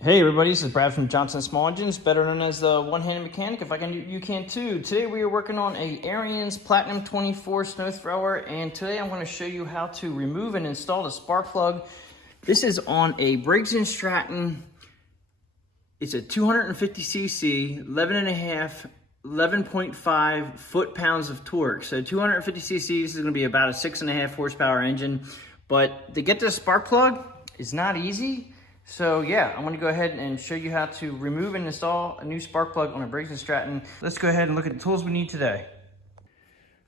Hey everybody, this is Brad from Johnson Small Engines, better known as the one-handed mechanic. If I can do, you can too. Today we are working on a Ariens Platinum 24 snow thrower, and today I'm going to show you how to remove and install the spark plug. This is on a Briggs and Stratton. It's a 250cc, 11.5 foot-pounds of torque. So 250cc, this is going to be about a 6.5 horsepower engine. But to get this spark plug is not easy. So yeah, I'm gonna go ahead and show you how to remove and install a new spark plug on a Briggs and Stratton. Let's go ahead and look at the tools we need today.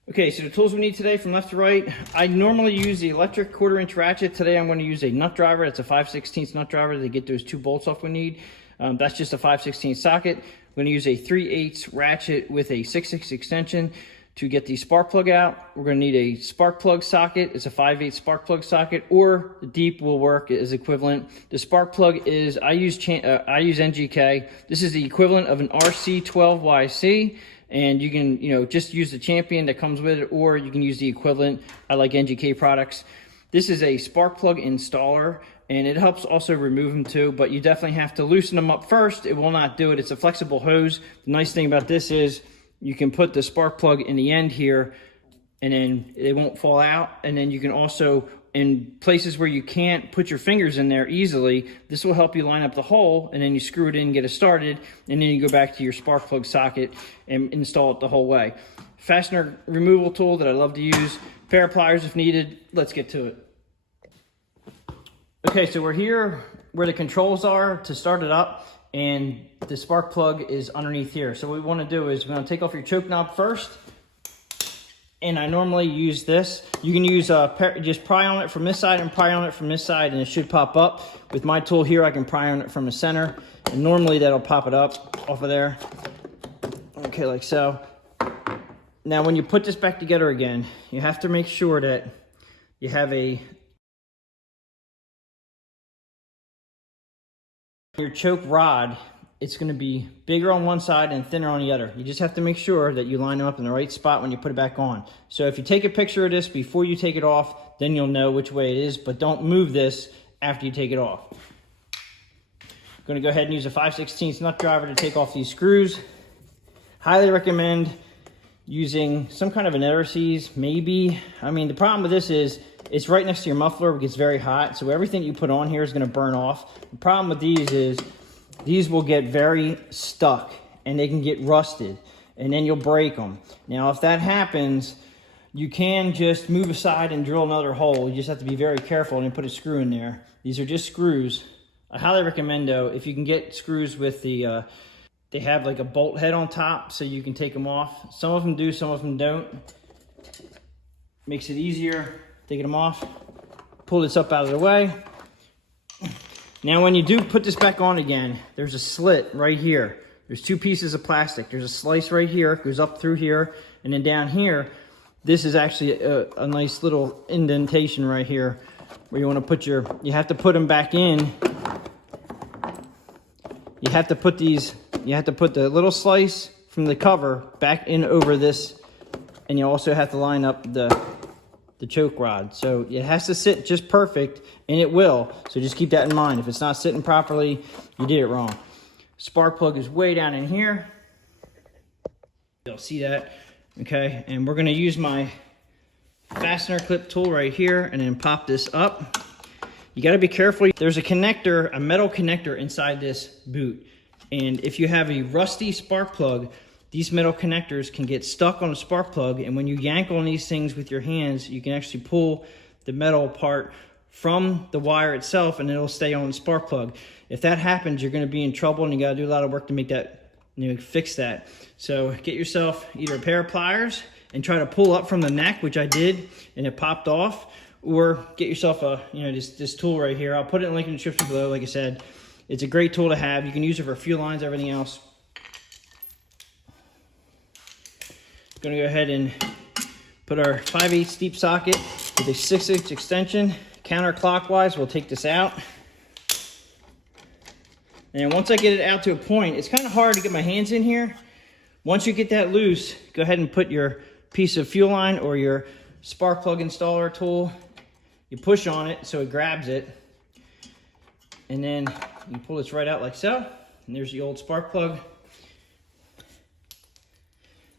Okay, so the tools we need today from left to right, I normally use the electric 1/4-inch ratchet. Today I'm gonna use a nut driver. That's a 5/16 nut driver to get those 2 bolts off we need. That's just a 5/16 socket. I'm gonna use a 3/8 ratchet with a 6/6 extension to get the spark plug out. We're going to need a spark plug socket. It's a 5/8 spark plug socket, or the deep will work as equivalent. The spark plug is, I use NGK. This is the equivalent of an RC12YC, and you can, just use the Champion that comes with it, or you can use the equivalent. I like NGK products. This is a spark plug installer, and it helps also remove them too, but you definitely have to loosen them up first. It will not do it. It's a flexible hose. The nice thing about this is you can put the spark plug in the end here, and then it won't fall out. And then you can also, in places where you can't put your fingers in there easily, this will help you line up the hole, and then you screw it in, get it started, and then you go back to your spark plug socket and install it the whole way. Fastener removal tool that I love to use, pair of pliers if needed. Let's get to it. Okay, so we're here where the controls are to start it up, and the spark plug is underneath here. So what we want to do is we're going to take off your choke knob first, and I normally use this. You can use just pry on it from this side and pry on it from this side, and it should pop up. With my tool here, I can pry on it from the center, and normally that'll pop it up off of there. Okay, like so. Now when you put this back together again, you have to make sure that you have your choke rod. It's going to be bigger on one side and thinner on the other. You just have to make sure that you line them up in the right spot when you put it back on. So if you take a picture of this before you take it off, then you'll know which way it is, but don't move this after you take it off. I'm going to go ahead and use a 5/16 nut driver to take off these screws. Highly recommend using some kind of an Erices, maybe. I mean, the problem with this is it's right next to your muffler. It gets very hot, so everything you put on here is going to burn off. The problem with these is these will get very stuck, and they can get rusted, and then you'll break them. Now, if that happens, you can just move aside and drill another hole. You just have to be very careful and put a screw in there. These are just screws. I highly recommend, though, if you can get screws with the, they have like a bolt head on top, so you can take them off. Some of them do, some of them don't. Makes it easier taking them off. Pull this up out of the way. Now when you do put this back on again, there's a slit right here. There's 2 pieces of plastic. There's a slice right here, it goes up through here, and then down here, this is actually a nice little indentation right here where you want to put you have to put them back in. You have to put the little slice from the cover back in over this, and you also have to line up the choke rod. So it has to sit just perfect, and it will. So just keep that in mind. If it's not sitting properly, you did it wrong. Spark plug is way down in here. You'll see that. Okay, and we're gonna use my fastener clip tool right here and then pop this up. You gotta be careful. There's a connector, a metal connector inside this boot. And if you have a rusty spark plug, these metal connectors can get stuck on the spark plug, and when you yank on these things with your hands, you can actually pull the metal apart from the wire itself, and it'll stay on the spark plug. If that happens, you're going to be in trouble, and you got to do a lot of work to make that, fix that. So get yourself either a pair of pliers and try to pull up from the neck, which I did, and it popped off, or get yourself a, this tool right here. I'll put it in the link in the description below. Like I said, it's a great tool to have. You can use it for fuel lines, everything else. Going to go ahead and put our 5/8 deep socket with a 6/6 extension counterclockwise. We'll take this out, and once I get it out to a point, it's kind of hard to get my hands in here. Once you get that loose, go ahead and put your piece of fuel line or your spark plug installer tool. You push on it so it grabs it, and then You pull this right out like so, and there's the old spark plug.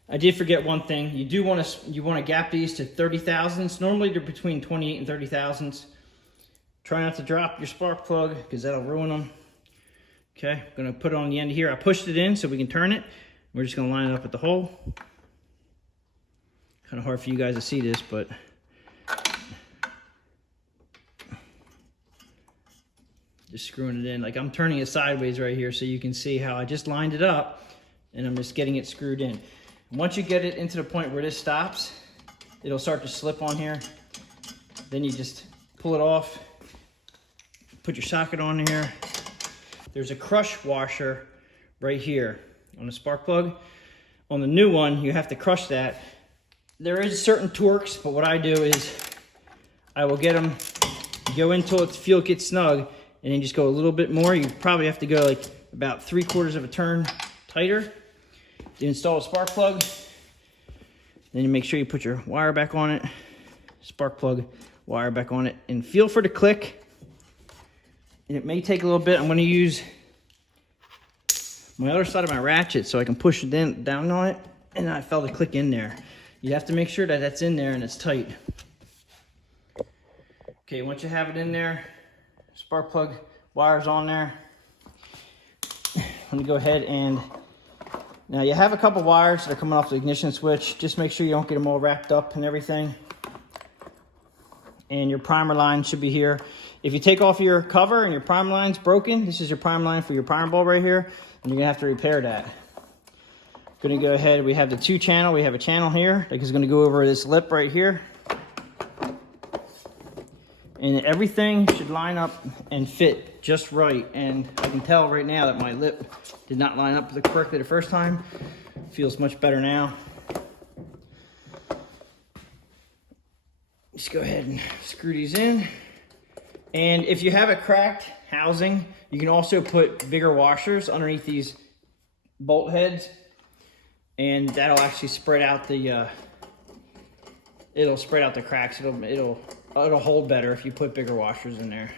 I did forget one thing. You want to gap these to 30 thousandths. Normally they're between 28 and 30 thousandths. Try not to drop your spark plug because that'll ruin them. Okay, I'm gonna put it on the end here. I pushed it in so we can turn it. We're just gonna line it up at the hole. Kind of hard for you guys to see this, but just screwing it in. Like I'm turning it sideways right here so you can see how I just lined it up and I'm just getting it screwed in. Once you get it into the point where this stops, it'll start to slip on here. Then you just pull it off, put your socket on here. There's a crush washer right here on the spark plug. On the new one, you have to crush that. There is certain torques, but what I do is I will get them, go until it feel it gets snug, and then just go a little bit more. You probably have to go like about 3/4 of a turn tighter. You install a spark plug, then you make sure you put your wire back on it, spark plug wire back on it, and feel for the click. And it may take a little bit. I'm going to use my other side of my ratchet so I can push it down on it, and I felt the click in there. You have to make sure that that's in there and it's tight. Okay, once you have it in there, spark plug wire's on there. Let me go ahead and now you have a couple wires that are coming off the ignition switch. Just make sure you don't get them all wrapped up and everything. And your primer line should be here. If you take off your cover and your primer line's broken, this is your primer line for your primer bulb right here, and you're gonna have to repair that. Gonna go ahead, we have the 2-channel, we have a channel here that is gonna go over this lip right here. And everything should line up and fit just right. And I can tell right now that my lip did not line up correctly the first time. Feels much better now. Just go ahead and screw these in. And if you have a cracked housing, you can also put bigger washers underneath these bolt heads, and that'll actually spread out the it'll spread out the cracks. It'll hold better if you put bigger washers in there.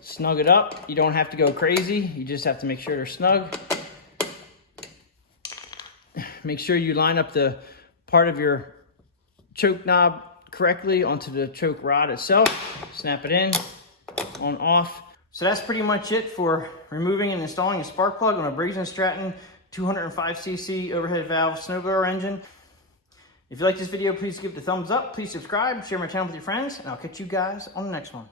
Snug it up. You don't have to go crazy. You just have to make sure they're snug. Make sure you line up the part of your choke knob correctly onto the choke rod itself. Snap it in, on, off. So that's pretty much it for removing and installing a spark plug on a Briggs and Stratton 205cc overhead valve snowblower engine. If you like this video, please give it a thumbs up. Please subscribe, share my channel with your friends, and I'll catch you guys on the next one.